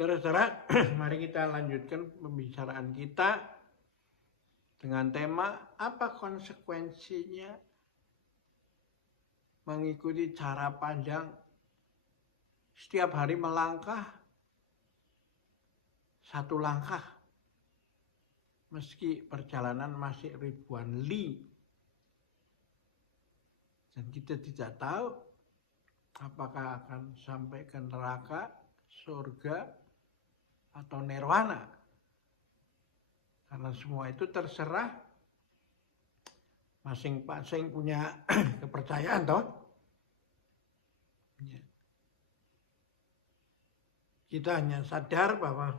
Saudara-saudara, mari kita lanjutkan pembicaraan kita dengan tema apa konsekuensinya mengikuti cara pandang setiap hari melangkah satu langkah meski perjalanan masih ribuan li dan kita tidak tahu apakah akan sampai ke neraka, surga, atau nirwana, karena semua itu terserah masing-masing punya kepercayaan toh. Kita hanya sadar bahwa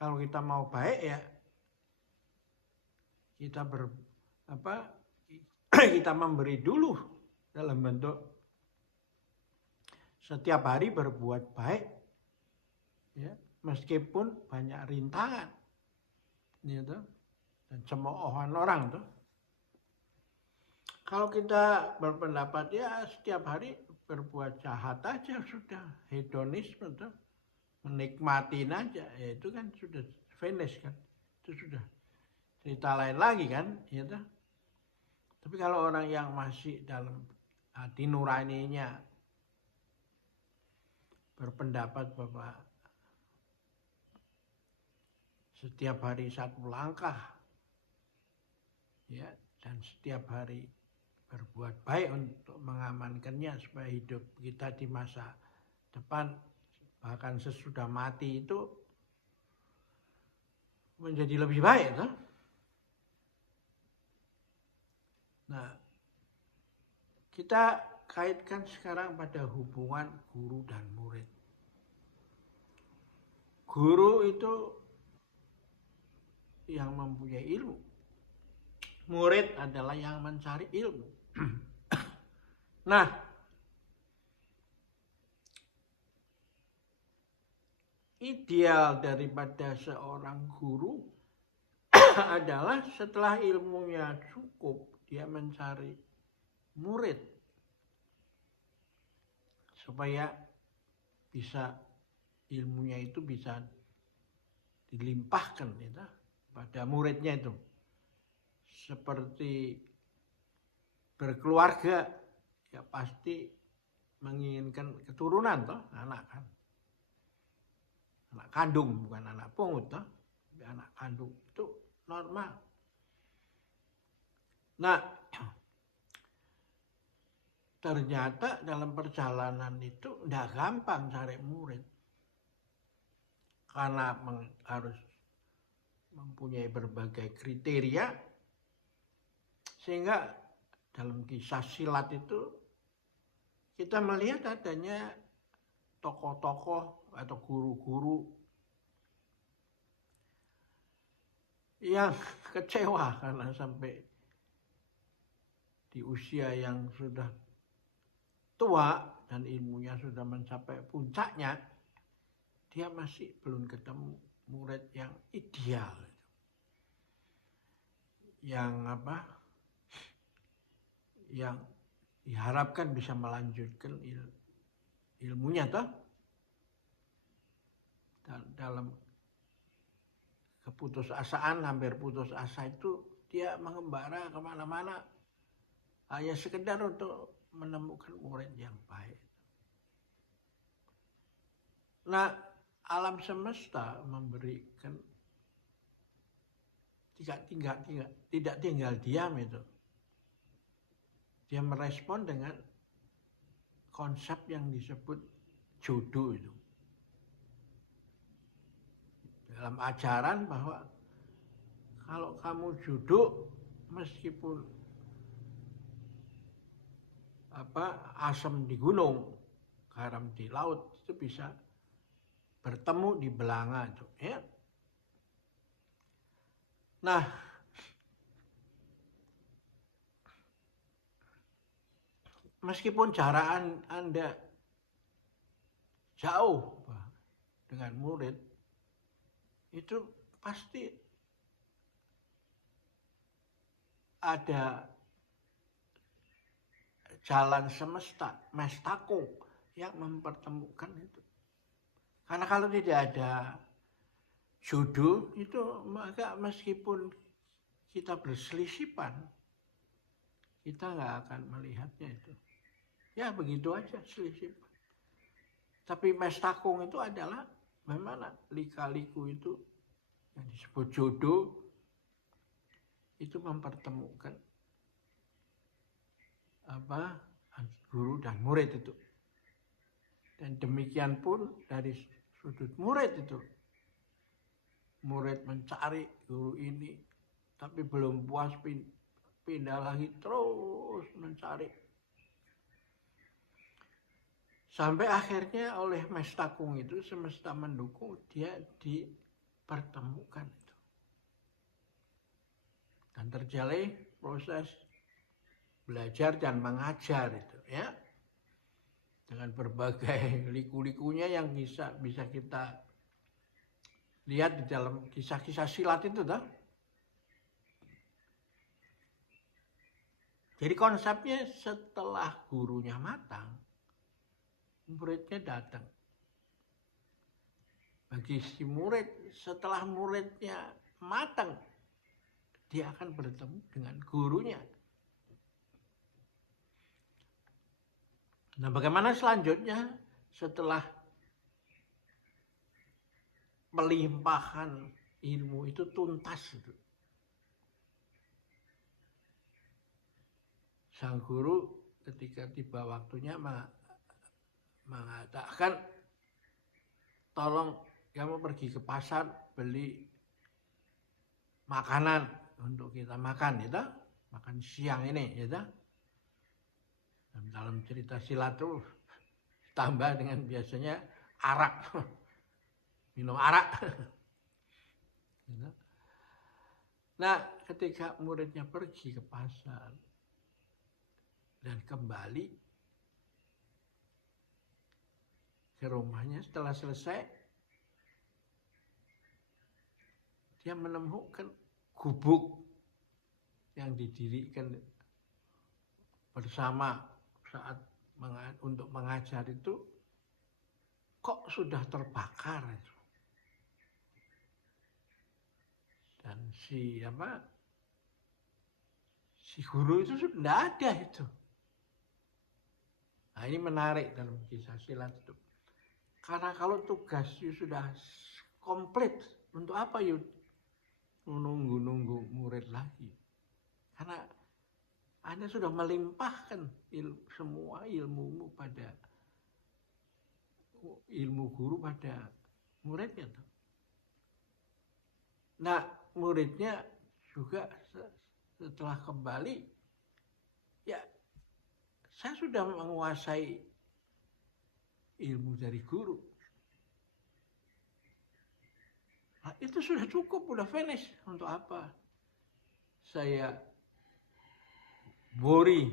kalau kita mau baik ya kita memberi dulu dalam bentuk setiap hari berbuat baik. Ya, meskipun banyak rintangan, gitu, dan cemoohan orang tuh. Kalau kita berpendapat ya setiap hari berbuat jahat aja sudah, hedonisme tuh, menikmatin aja, ya itu kan sudah finish kan, itu sudah cerita lain lagi kan, gitu. Tapi kalau orang yang masih dalam hati nuraninya berpendapat bahwa setiap hari satu langkah, ya, dan setiap hari berbuat baik untuk mengamankannya supaya hidup kita di masa depan bahkan sesudah mati itu menjadi lebih baik, kan? Nah, kita kaitkan sekarang pada hubungan guru dan murid. Guru itu yang mempunyai ilmu. Murid adalah yang mencari ilmu. Nah, ideal daripada seorang guru adalah setelah ilmunya cukup, dia mencari murid supaya bisa ilmunya itu bisa dilimpahkan gitu, pada muridnya itu. Seperti berkeluarga, ya pasti menginginkan keturunan toh, anak kan. Anak kandung, bukan anak pungut toh. Anak kandung itu normal. Nah, ternyata dalam perjalanan itu tidak gampang cari murid. Karena harus mempunyai berbagai kriteria, sehingga dalam kisah silat itu kita melihat adanya tokoh-tokoh atau guru-guru yang kecewa karena sampai di usia yang sudah tua dan ilmunya sudah mencapai puncaknya, dia masih belum ketemu murid yang ideal, yang diharapkan bisa melanjutkan ilmunya toh. Dalam keputusasaan, hampir putus asa itu dia mengembara kemana-mana hanya sekedar untuk menemukan murid yang baik. Nah, alam semesta memberikan tidak tinggal diam itu. Dia merespon dengan konsep yang disebut jodoh itu. Dalam ajaran bahwa kalau kamu jodoh, meskipun asam di gunung, garam di laut, itu bisa bertemu di belanga itu, ya. Nah, meskipun jarak Anda jauh dengan murid, itu pasti ada jalan semesta, mestakung, yang mempertemukan itu. Karena kalau tidak ada jodoh itu, maka meskipun kita berselisipan, kita nggak akan melihatnya itu. Ya begitu aja selisipan. Tapi mestakung itu adalah bagaimana lika-liku itu yang disebut jodoh itu mempertemukan guru dan murid itu. Dan demikian pun dari sudut murid itu. Murid mencari guru ini, tapi belum puas pindah lagi terus mencari. Sampai akhirnya oleh mestakung itu semesta mendukung dia dipertemukan itu. Dan terjalin proses belajar dan mengajar itu ya. Dengan berbagai liku-likunya yang bisa kita lihat di dalam kisah-kisah silat itu toh. Jadi konsepnya setelah gurunya matang, muridnya datang. Bagi si murid, setelah muridnya matang, dia akan bertemu dengan gurunya. Nah, bagaimana selanjutnya setelah melimpahkan ilmu itu tuntas itu? Sang guru ketika tiba waktunya mengatakan, tolong kamu pergi ke pasar beli makanan untuk kita makan, ya toh? Makan siang ini, ya toh? Dalam cerita silat itu tambah dengan biasanya arak, minum arak. Nah, ketika muridnya pergi ke pasar dan kembali ke rumahnya setelah selesai, dia menemukan gubuk yang didirikan bersama saat untuk mengajar itu kok sudah terbakar itu. Dan si guru itu sudah tidak ada itu. Nah, ini menarik dalam kisah silat itu. Karena kalau tugas sudah komplit, untuk apa menunggu murid lagi? Karena Anda sudah melimpahkan semua ilmu guru pada muridnya. Nah, muridnya juga setelah kembali, ya saya sudah menguasai ilmu dari guru. Nah, itu sudah cukup, sudah finish. Untuk apa saya worry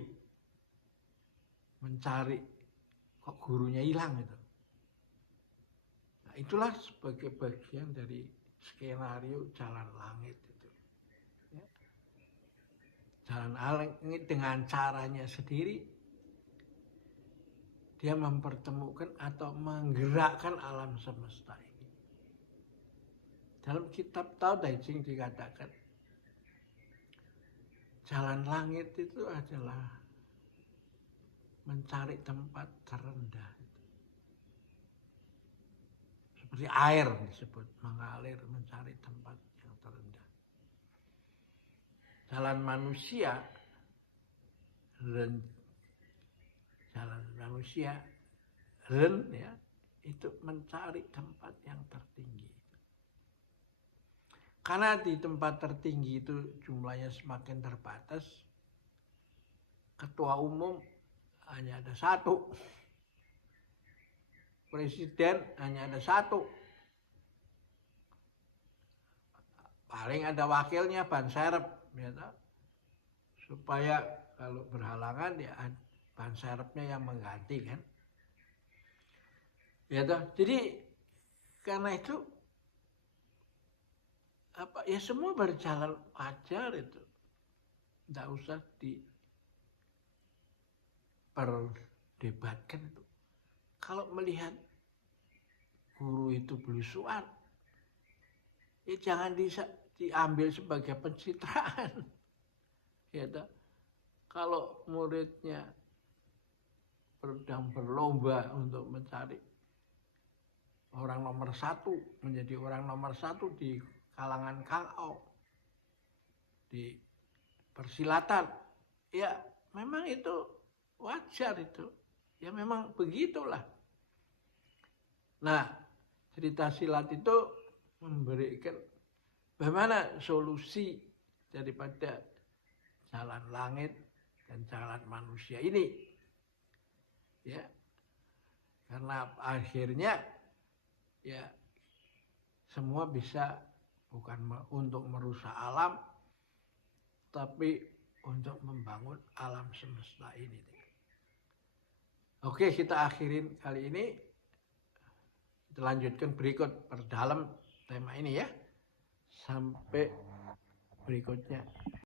mencari kok gurunya hilang itu. Nah, itulah sebagai bagian dari skenario Jalan Langit itu. Ya. Jalan Langit dengan caranya sendiri dia mempertemukan atau menggerakkan alam semesta ini. Dalam kitab Tao Te Ching dikatakan Jalan Langit itu adalah mencari tempat terendah. Seperti air disebut, mengalir mencari tempat yang terendah. Jalan manusia ya, itu mencari tempat yang tertinggi. Karena di tempat tertinggi itu jumlahnya semakin terbatas, ketua umum hanya ada satu, presiden hanya ada satu, paling ada wakilnya ban serep, ya, supaya kalau berhalangan ya ban serepnya yang mengganti kan. Ya toh. Jadi karena itu ya semua berjalan wajar itu. Tidak usah diperdebatkan itu. Kalau melihat guru itu belusuan, ya jangan diambil sebagai pencitraan. Ya, kalau muridnya sedang berlomba untuk mencari orang nomor satu, menjadi orang nomor satu di kalangan Kangou, di persilatan, ya memang itu wajar itu. Ya memang begitulah. Nah, cerita silat itu memberikan bagaimana solusi daripada jalan langit dan jalan manusia ini. Ya. Karena akhirnya ya semua bisa bukan untuk merusak alam, tapi untuk membangun alam semesta ini. Oke, kita akhirin kali ini. Kita lanjutkan berikut, perdalam tema ini ya. Sampai berikutnya.